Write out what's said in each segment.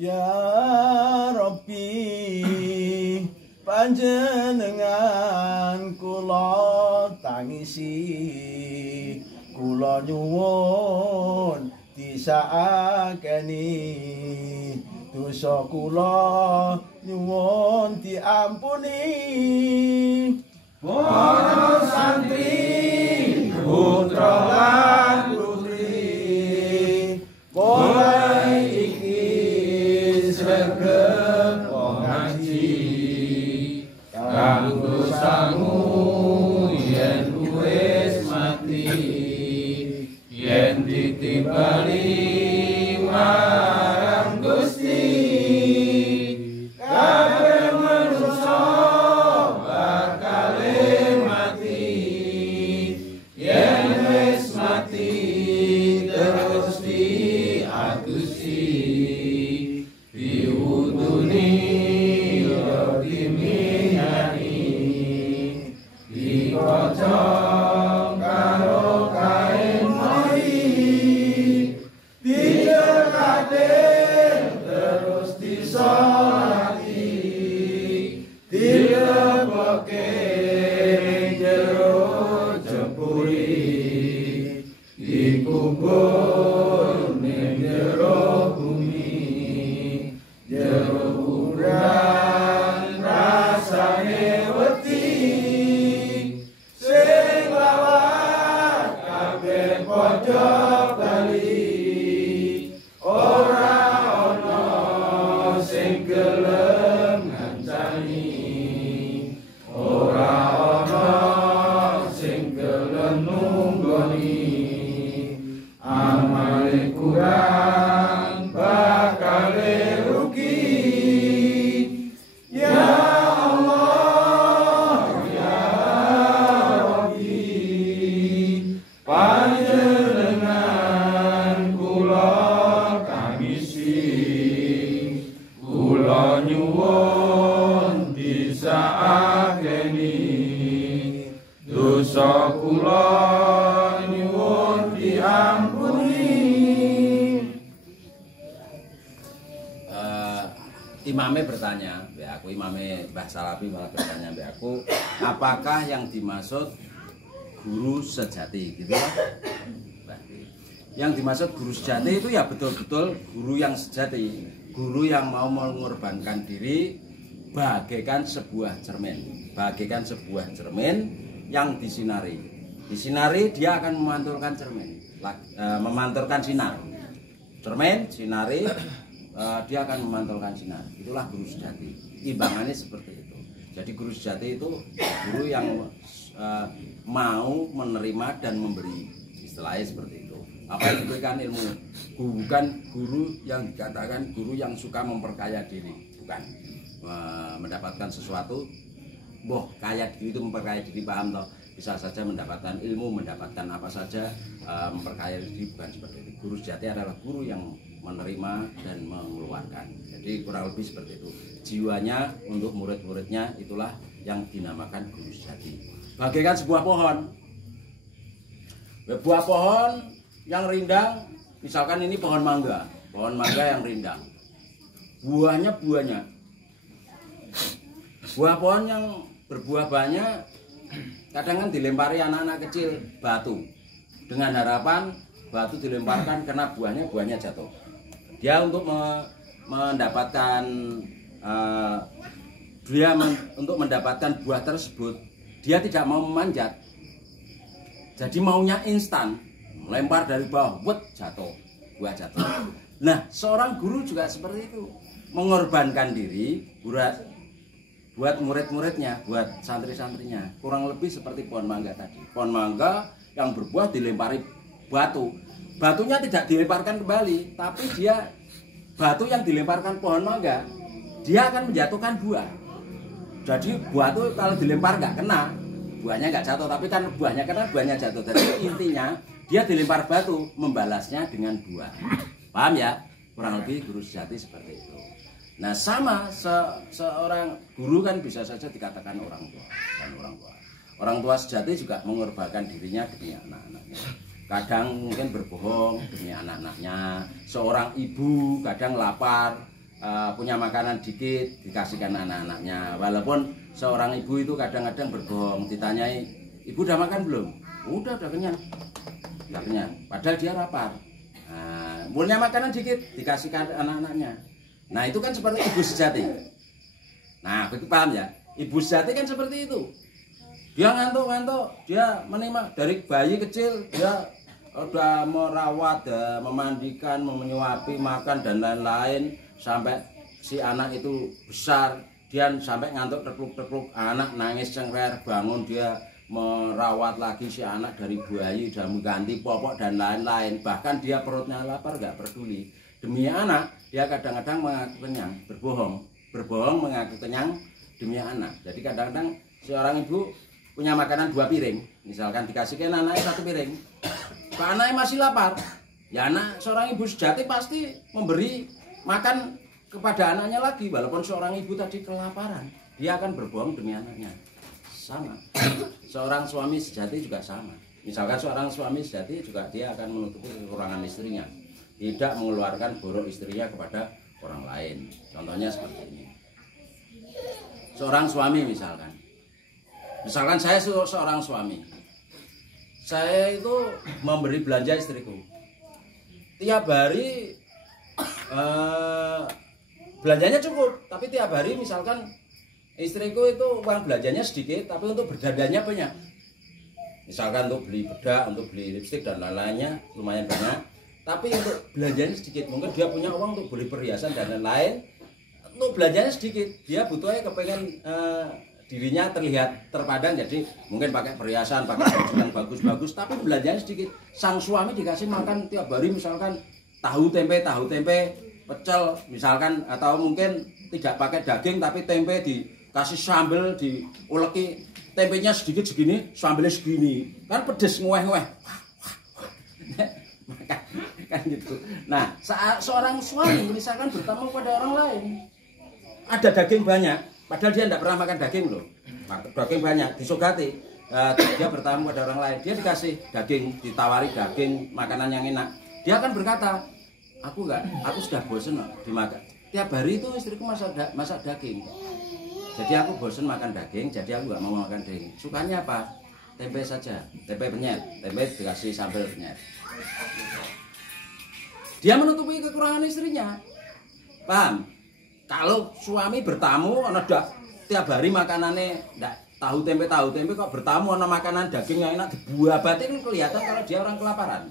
Ya Rabbi panjenengan kula tangisi, kula nyuwun disakeni, dosa kula nyuwun diampuni. Para santri putra lan putri mulai iki sregep ngaji kanggo sangu yen wis mati, yen ditimbali marang Gusti kabeh manusa bakal mati, yen wis mati terus diadusi diuduni diminyani dikocok karo kain mori dicekatin terus disolati dilebokke jero jempuri dikubur ning jero bumi jero kuburan rasane wedi sing lawat kabeh padha bali ora ana sing gelem ngancani ora ana sing gelem nunggoni amale kurang bakal rugi. Ya Allah ya Rabbi panjenengan kula kamisi, kula nyuwun disakeni, dosa kula nyuwun diampuni. Imame bertanya, aku imame Mbah Salafi malah bertanya aku, apakah yang dimaksud guru sejati gitu kan? Yang dimaksud guru sejati itu ya betul-betul guru yang sejati, guru yang mau mengorbankan diri bagaikan sebuah cermin, bagaikan sebuah cermin yang disinari. Disinari dia akan memantulkan cermin, memantulkan sinar. Cermin, sinari, dia akan memantulkan sinar. Itulah guru sejati. Timbangannya seperti itu. Jadi guru sejati itu guru yang mau menerima dan memberi. Istilahnya seperti itu. Apa yang diberikan ilmu, bukan guru yang dikatakan guru yang suka memperkaya diri, bukan. Mendapatkan sesuatu, kaya diri itu memperkaya diri, paham toh? Bisa saja mendapatkan ilmu, mendapatkan apa saja, memperkaya diri, bukan seperti itu. Guru sejati adalah guru yang menerima dan mengeluarkan. Jadi kurang lebih seperti itu. Jiwanya untuk murid-muridnya itulah yang dinamakan guru sejati. Bagaikan sebuah pohon. Buah pohon yang rindang, misalkan ini pohon mangga yang rindang. Buahnya. Buah pohon yang berbuah banyak, kadang kan dilempari anak-anak kecil batu. Dengan harapan batu dilemparkan karena buahnya jatuh. Dia untuk mendapatkan untuk mendapatkan buah tersebut, dia tidak mau memanjat. Jadi maunya instan, melempar dari bawah, jatuh, buah jatuh. Nah, seorang guru juga seperti itu, mengorbankan diri buat murid-muridnya, buat santri-santrinya. Kurang lebih seperti pohon mangga tadi. Pohon mangga yang berbuah dilempari batu. Batunya tidak dilemparkan kembali, tapi batu yang dilemparkan pohon mangga, dia akan menjatuhkan buah. Jadi buah itu kalau dilempar nggak kena, buahnya nggak jatuh, tapi kan buahnya kena, buahnya jatuh. Jadi intinya dia dilempar batu, membalasnya dengan buah. Paham ya? Kurang lebih guru sejati seperti itu. Nah, sama seorang guru kan bisa saja dikatakan orang tua dan orang tua. Orang tua sejati juga mengorbankan dirinya demi anak-anaknya. Kadang mungkin berbohong demi anak-anaknya. Seorang ibu kadang lapar, punya makanan dikit dikasihkan anak-anaknya. Walaupun seorang ibu itu kadang-kadang berbohong, ditanyai, "Ibu udah makan belum?" Udah kenyang. Udah kenyang. Padahal dia lapar. Nah, punya makanan dikit dikasihkan anak-anaknya. Nah, itu kan seperti ibu sejati. Nah, begitu paham ya? Ibu sejati kan seperti itu. Dia ngantuk-ngantuk, dia menerima dari bayi kecil, dia udah merawat, memandikan, menyuapi, makan dan lain-lain sampai si anak itu besar. Dia sampai ngantuk tekluk-tekluk, anak nangis cengrer, bangun dia merawat lagi si anak dari bayi, dan mengganti popok dan lain-lain. Bahkan dia perutnya lapar gak peduli. Demi anak, dia kadang-kadang mengaku kenyang, berbohong mengaku kenyang demi anak. Jadi kadang-kadang seorang ibu punya makanan 2 piring, misalkan dikasihkan anaknya 1 piring, kalau anaknya masih lapar, ya anak seorang ibu sejati pasti memberi makan kepada anaknya lagi. Walaupun seorang ibu tadi kelaparan, dia akan berbohong demi anaknya. Sama, seorang suami sejati juga sama. Misalkan seorang suami sejati juga dia akan menutupi kekurangan istrinya, tidak mengeluarkan borok istrinya kepada orang lain. Contohnya seperti ini. Seorang suami misalkan saya seorang suami, saya itu memberi belanja istriku tiap hari, belanjanya cukup, tapi tiap hari misalkan istriku itu uang belanjanya sedikit, tapi untuk berdandanya banyak. Misalkan untuk beli bedak, untuk beli lipstik dan lain-lainnya lumayan banyak, tapi untuk belanjanya sedikit. Mungkin dia punya uang untuk beli perhiasan dan lain-lain, untuk belanjanya sedikit. Dia butuhnya kepengen dirinya terlihat terpandang, jadi mungkin pakai perhiasan, pakai baju yang bagus-bagus, tapi belanjanya sedikit. Sang suami dikasih makan tiap hari misalkan tahu tempe, pecel misalkan, atau mungkin tidak pakai daging tapi tempe dikasih sambal, diuleki, tempenya sedikit segini, sambalnya segini, kan pedes ngueh-ngueh. Kan gitu. Nah, saat seorang suami misalkan bertamu pada orang lain, ada daging banyak, padahal dia tidak pernah makan daging loh. Daging banyak, disogati. Dia bertamu pada orang lain, dia dikasih daging, ditawari daging, makanan yang enak. Dia akan berkata, aku sudah bosan dimakan. Tiap hari itu istriku masak daging. Jadi aku bosan makan daging, jadi aku nggak mau makan daging. Sukanya apa? Tempe saja, tempe penyet, tempe dikasih sambal penyet. Dia menutupi kekurangan istrinya. Paham? Kalau suami bertamu, tiap hari makanannya tahu tempe kok bertamu ana makanan daging yang enak dibuah-batin, kelihatan kalau dia orang kelaparan.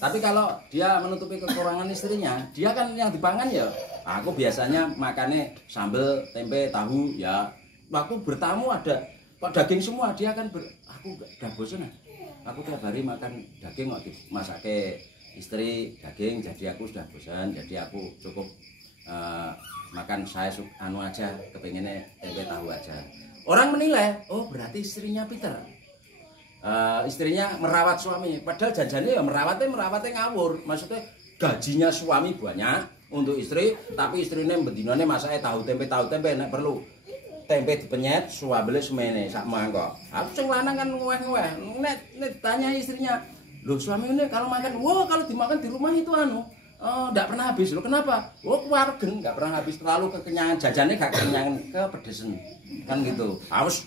Tapi kalau dia menutupi kekurangan istrinya, dia kan yang dipangan ya. Aku biasanya makannya sambal, tempe, tahu ya. Waktu bertamu ada kok daging semua, dia kan aku udah bosan. Aku tiap hari makan daging kok dimasake istri daging, jadi aku sudah bosan, jadi aku cukup makan saya aja, kepengennya tempe tahu aja. Orang menilai, oh berarti istrinya pinter. Istrinya merawat suami, padahal janjinya ya merawatnya ngawur. Maksudnya gajinya suami banyak untuk istri, tapi istrinya bendinane masake tahu tempe nek perlu tempe dipenyet, suambele semene sak mangkok. Aku sing lanang kan ngueh-ngueh. Nek tanya istrinya, "Loh suami ini kalau makan, kalau dimakan di rumah itu enggak pernah habis." "Loh kenapa?" "Keluargen enggak pernah habis, terlalu kekenyangan, jajannya gak kekenyangan, kepedesan." Kan gitu. Harus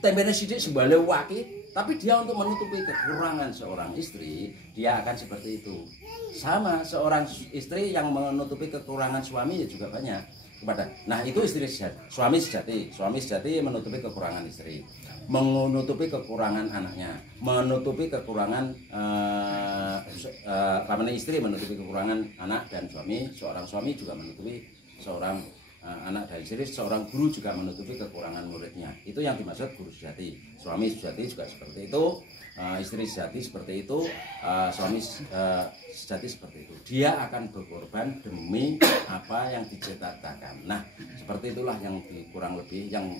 tempenya sithik sembale waki. Tapi dia untuk menutupi kekurangan seorang istri, dia akan seperti itu. Sama seorang istri yang menutupi kekurangan suami juga banyak kepada. Nah, itu istri sejati, suami sejati. Suami sejati menutupi kekurangan istri, menutupi kekurangan anaknya, menutupi kekurangan istri menutupi kekurangan anak dan suami. Seorang suami juga menutupi seorang anak dari istri, seorang guru juga menutupi kekurangan muridnya. Itu yang dimaksud guru sejati. Suami sejati juga seperti itu, istri sejati seperti itu, suami sejati seperti itu. Dia akan berkorban demi apa yang diciptakan. Nah, seperti itulah yang kurang lebih yang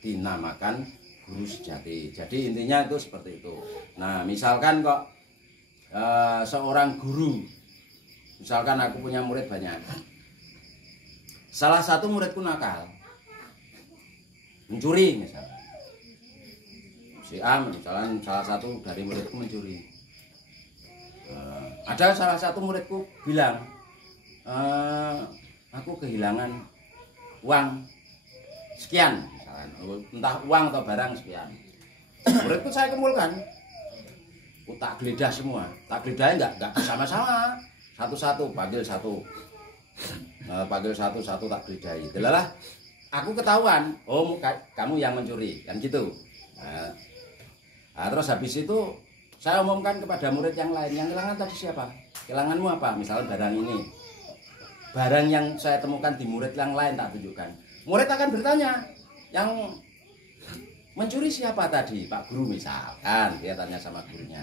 dinamakan guru sejati. Jadi intinya itu seperti itu. Nah, misalkan kok seorang guru, misalkan aku punya murid banyak, salah satu muridku nakal, mencuri misalnya. Si A misalnya salah satu dari muridku mencuri. Ada salah satu muridku bilang, aku aku kehilangan uang sekian, misalkan, entah uang atau barang sekian. Muridku saya kumpulkan, tak geledah semua, tak geledahnya nggak bersama-sama, satu-satu, panggil satu, tak geledahi. Itulah aku ketahuan, oh kamu yang mencuri, kan gitu. Nah, terus habis itu saya umumkan kepada murid yang lain, yang kehilangan tadi siapa? Kehilanganmu apa? Misalnya barang ini. Barang yang saya temukan di murid yang lain tak tunjukkan. Murid akan bertanya, yang mencuri siapa tadi? Pak Guru misalkan, dia tanya sama gurunya.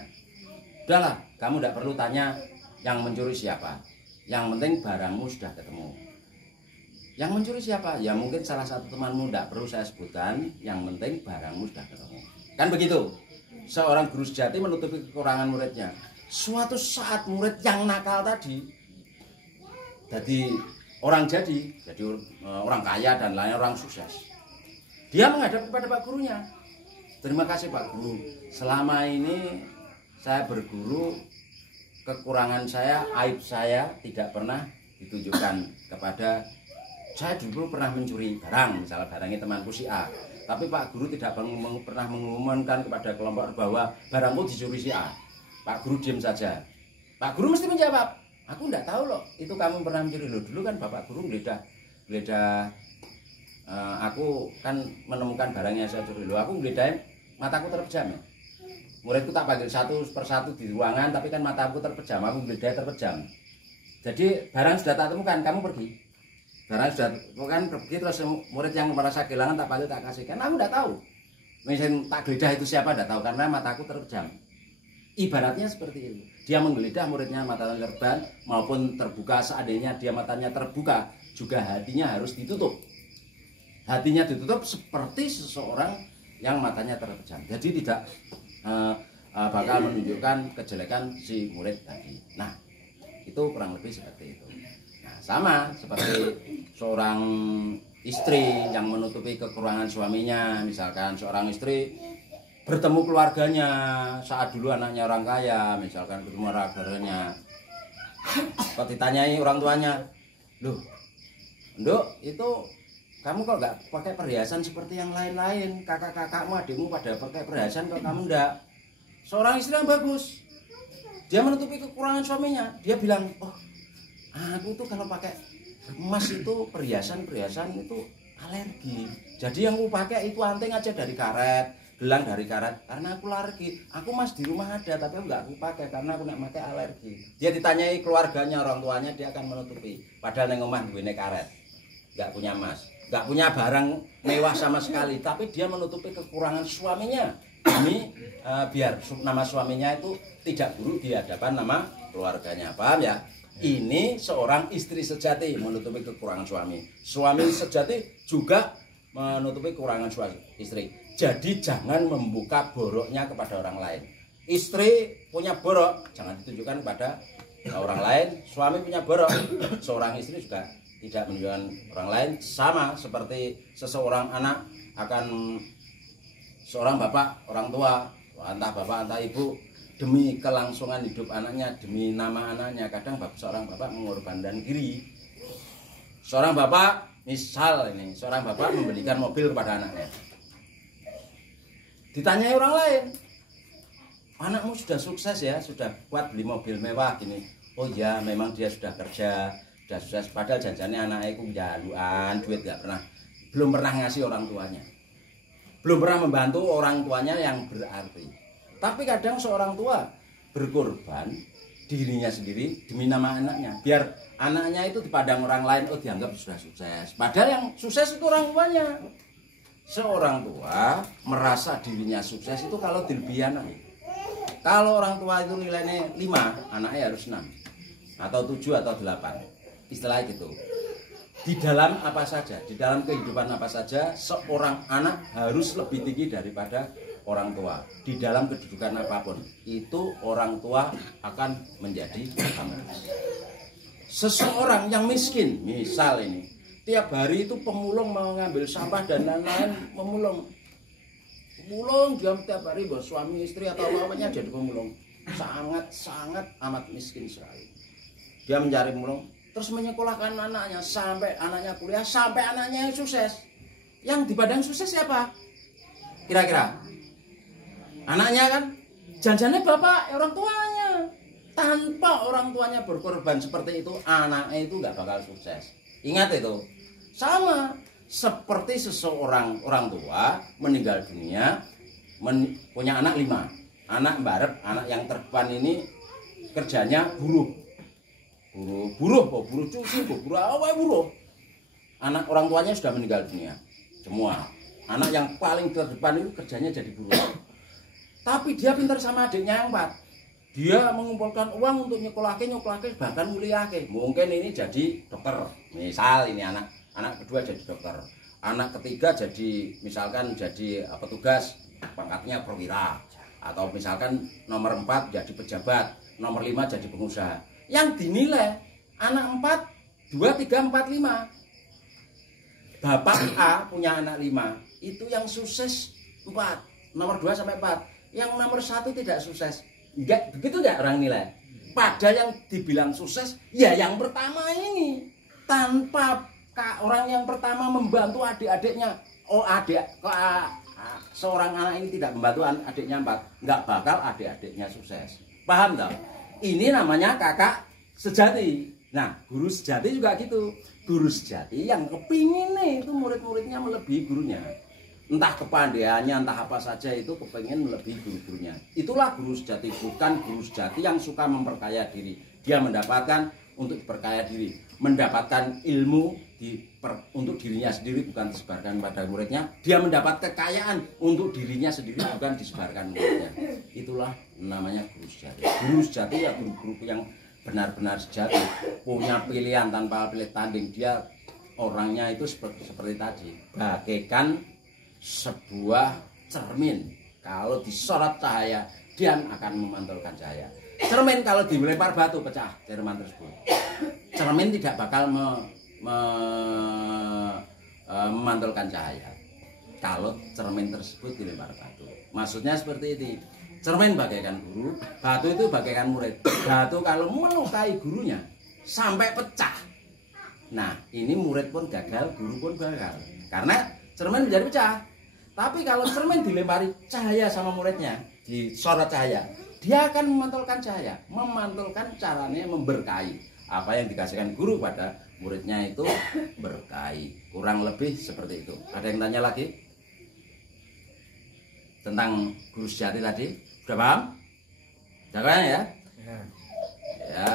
Udahlah, kamu tidak perlu tanya yang mencuri siapa. Yang penting barangmu sudah ketemu. Yang mencuri siapa? Ya mungkin salah satu temanmu, tidak perlu saya sebutkan. Yang penting barangmu sudah ketemu. Kan begitu. Seorang guru sejati menutupi kekurangan muridnya. Suatu saat murid yang nakal tadi jadi orang orang kaya dan lain orang sukses. Dia menghadap kepada Pak Gurunya. Terima kasih Pak Guru. Selama ini saya berguru, kekurangan saya, aib saya tidak pernah ditunjukkan kepada. Saya dulu pernah mencuri barang, misalnya barangnya temanku si A. Tapi Pak Guru tidak pernah mengumumkan kepada kelompok bahwa barangku dicuri si A. Pak Guru diam saja. Pak Guru mesti menjawab, aku tidak tahu loh, itu kamu pernah mencuri loh. Dulu kan Bapak Guru geledah. Aku kan menemukan barangnya saya curi loh. Aku geledahin, mataku terpejam ya. Muridku tak panggil satu persatu di ruangan, tapi kan mataku terpejam, aku geledah terpejam. Jadi barang sudah tak temukan, kamu pergi. Barang sudah temukan pergi, terus murid yang merasa kehilangan tak panggil, tak kasihkan. Aku tidak tahu. Misalnya tak geledah itu siapa tidak tahu karena mataku terpejam. Ibaratnya seperti itu. Dia menggeledah muridnya matanya terbang maupun terbuka, seandainya dia matanya terbuka juga hatinya harus ditutup. Hatinya ditutup seperti seseorang yang matanya terpejam. Jadi tidak bakal menunjukkan kejelekan si murid tadi. Nah, itu kurang lebih seperti itu. Nah, sama seperti seorang istri yang menutupi kekurangan suaminya. Misalkan seorang istri bertemu keluarganya saat dulu anaknya orang kaya, misalkan ketemu orang keluarganya. Kok ditanyai orang tuanya, loh, Nduk, itu kamu kok nggak pakai perhiasan seperti yang lain-lain? Kakak-kakakmu, adikmu pada pakai perhiasan, kok kamu enggak? Seorang istri yang bagus, dia menutupi kekurangan suaminya. Dia bilang, oh, aku tuh kalau pakai emas itu perhiasan itu alergi. Jadi yang aku pakai itu anting aja dari karet, gelang dari karet. Karena aku alergi. Aku emas di rumah ada, tapi enggak aku pakai karena aku nggak pakai alergi. Dia ditanyai keluarganya, orang tuanya, dia akan menutupi. Padahal neng omah duwene karet, nggak punya emas, nggak punya barang mewah sama sekali, tapi dia menutupi kekurangan suaminya demi biar nama suaminya itu tidak buruk di hadapan nama keluarganya. Paham ya? Ini seorang istri sejati menutupi kekurangan suami. Suami sejati juga menutupi kekurangan suami istri. Jadi jangan membuka boroknya kepada orang lain. Istri punya borok, jangan ditunjukkan kepada orang lain. Suami punya borok, seorang istri juga tidak menunjukkan orang lain. Sama seperti seseorang anak akan seorang bapak, orang tua, entah bapak entah ibu, demi kelangsungan hidup anaknya, demi nama anaknya, kadang seorang bapak mengorbankan diri. Seorang bapak, misal ini, seorang bapak membelikan mobil kepada anaknya. Ditanyai orang lain, anakmu sudah sukses ya, sudah kuat beli mobil mewah gini. Oh ya, memang dia sudah kerja, sudah sukses. Padahal janjiannya anaknya itu jaluan, duit belum pernah ngasih orang tuanya. Belum pernah membantu orang tuanya yang berarti. Tapi kadang seorang tua berkorban dirinya sendiri demi nama anaknya. Biar anaknya itu dipandang orang lain, oh dianggap sudah sukses. Padahal yang sukses itu orang tuanya. Seorang tua merasa dirinya sukses itu kalau dilebihi anak. Kalau orang tua itu nilainya 5, anaknya harus 6. Atau 7 atau 8. Istilahnya gitu. Di dalam apa saja, di dalam kehidupan apa saja, seorang anak harus lebih tinggi daripada orang tua. Di dalam kedudukan apapun, itu orang tua akan menjadi utama. Seseorang yang miskin, misal ini, tiap hari itu pemulung mau ngambil sampah dan lain-lain, memulung dia tiap hari bos suami istri atau apanya jadi pemulung. Sangat amat miskin sekali. Dia mencari pemulung, terus menyekolahkan anaknya sampai anaknya kuliah, sampai anaknya sukses. Yang di badan sukses siapa? Kira-kira? Anaknya kan? Janjiannya bapak, orang tuanya. Tanpa orang tuanya berkorban seperti itu, anaknya itu nggak bakal sukses. Ingat itu. Sama seperti seseorang orang tua meninggal dunia, punya anak 5. Anak barep, anak yang terdepan ini kerjanya buruh cuci, buruh apa buruh. Anak orang tuanya sudah meninggal dunia semua. Anak yang paling terdepan itu kerjanya jadi buruh. Tapi dia pintar sama adiknya yang 4. Dia mengumpulkan uang untuk nyekolahke bahkan kuliahke. Mungkin ini jadi dokter. Misal ini anak kedua jadi dokter. Anak ketiga jadi misalkan jadi petugas, pangkatnya perwira. Atau misalkan nomor 4 jadi pejabat, nomor 5 jadi pengusaha. Yang dinilai anak 4, 2, 3, 4, 5. Bapak A punya anak 5, itu yang sukses 4, nomor 2 sampai 4. Yang nomor 1 tidak sukses. Enggak, begitu enggak orang nilai? Pada yang dibilang sukses, ya yang pertama ini. Tanpa orang yang pertama membantu adik-adiknya, seorang anak ini tidak membantu adiknya 4, enggak bakal adik-adiknya sukses. Paham tak? Ini namanya kakak sejati. Nah, guru sejati juga gitu. Guru sejati yang kepingin nih itu murid-muridnya melebihi gurunya. Entah kepandaiannya, entah apa saja itu kepingin melebihi guru-gurunya. Itulah guru sejati, bukan guru sejati yang suka memperkaya diri. Dia mendapatkan untuk berkaya diri, mendapatkan ilmu untuk dirinya sendiri, bukan disebarkan pada muridnya. Dia mendapat kekayaan untuk dirinya sendiri, bukan disebarkan muridnya. Itulah namanya guru sejati. Guru sejati ya guru-guru yang benar-benar sejati, punya pilihan tanpa pilih tanding. Dia orangnya itu seperti tadi, bagaikan sebuah cermin. Kalau disorot cahaya, dia akan memantulkan cahaya. Cermin kalau dilempar batu pecah cermin tersebut. Cermin tidak bakal memantulkan cahaya kalau cermin tersebut dilempar batu. Maksudnya seperti ini. Cermin bagaikan guru, batu itu bagaikan murid. Batu kalau melukai gurunya sampai pecah, nah ini murid pun gagal, guru pun gagal, karena cermin menjadi pecah. Tapi kalau cermin dilempari cahaya sama muridnya, disorot cahaya, dia akan memantulkan cahaya, memantulkan caranya memberkahi. Apa yang dikasihkan guru pada muridnya itu berkahi. Kurang lebih seperti itu. Ada yang tanya lagi tentang guru sejati tadi? Sudah paham? Sudah paham ya? Ya,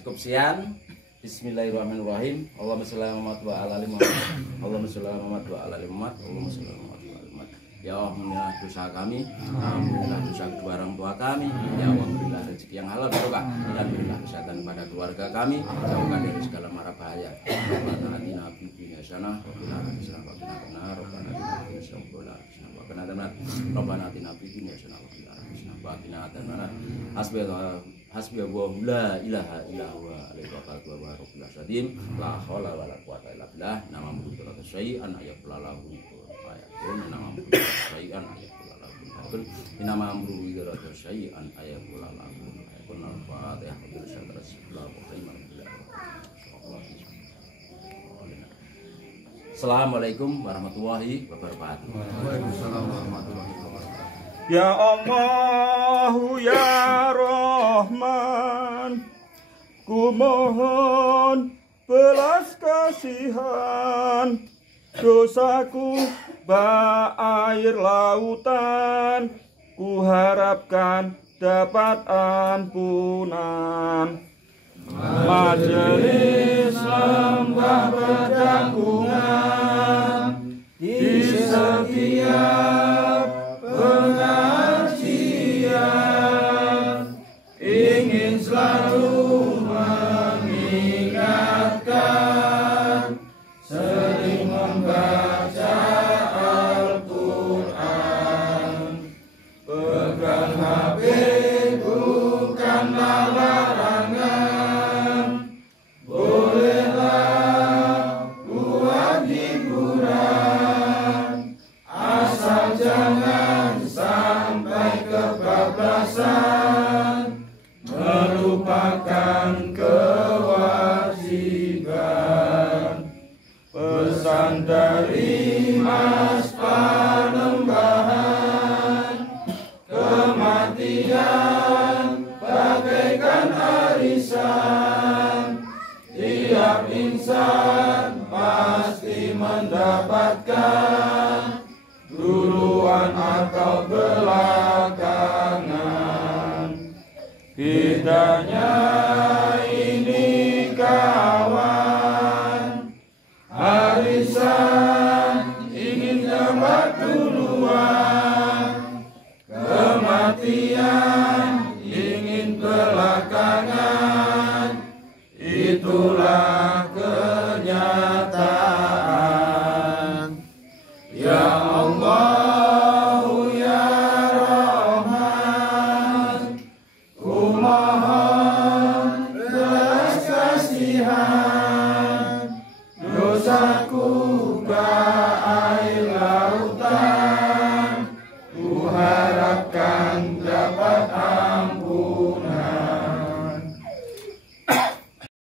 cukup sekian. Bismillahirrahmanirrahim. Allahumma sholli ala Muhammad Allahumma sholli ala Muhammad wa ala ali Muhammad. Allahumma sholli ala Muhammad wa ala ali Muhammad. Ya Allah, ampunilah dosa kami, ampunilah dosa kedua orang tua kami. Ya Allah, berilah rezeki yang halal barokah dan berilah kesehatan pada keluarga kami, jauhkan dari segala mara bahaya. Rabbana atina fid dunya hasanah wa qina adzabannar. Rabbana atina fid dunya hasanah wa qina adzabannar. Hasbiyallahu la ilaha illa huwa alaihi tawakkaltu wa huwa rabbul la haula wala quwwata illa billah. Nama mudzurata syai'an ayaqulalahu nama syai'an ayaqulalahu nama amru idzarata syai'an ayaqulalahu ayaqul al-fatihah bil syadra sallallahu alaihi wasallam. Assalamualaikum warahmatullahi wabarakatuh. Waalaikumsalam warahmatullahi wabarakatuh. Ya Allah ya Rahman, ku mohon belas kasihan, dosaku bak air lautan, ku harapkan dapat ampunan. Majelis lembah berdakungan di setiap pengajian, ingin selalu mengingatkan, sering membaca Al-Quran. Pegang HP bukanlah larangan, bolehlah dan dari mas panembahan. Kematian bagaikan arisan, tiap insan pasti mendapatkan, duluan atau belakangan. Bedanya ini kawan, arisan ingin dapat duluan, kematian ingin belakangan. Itulah kenyataan. Ya Allah ya Rahman, ku mohon belas kasihan, dosa